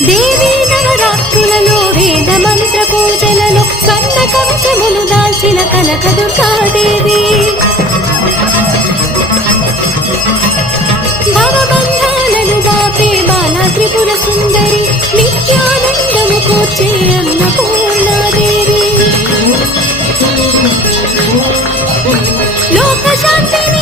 దేవీ నవరాత్రులలో వేద మంత్ర పూజలలో స్వర్ణ కవచములు దాల్చిన కనక దుర్గాదేవి భవబంధాలను బాపే బాలా త్రిపుర సుందరి నిత్యానందము కూర్చే అన్నపూర్ణాదేవి లోక శాంతిని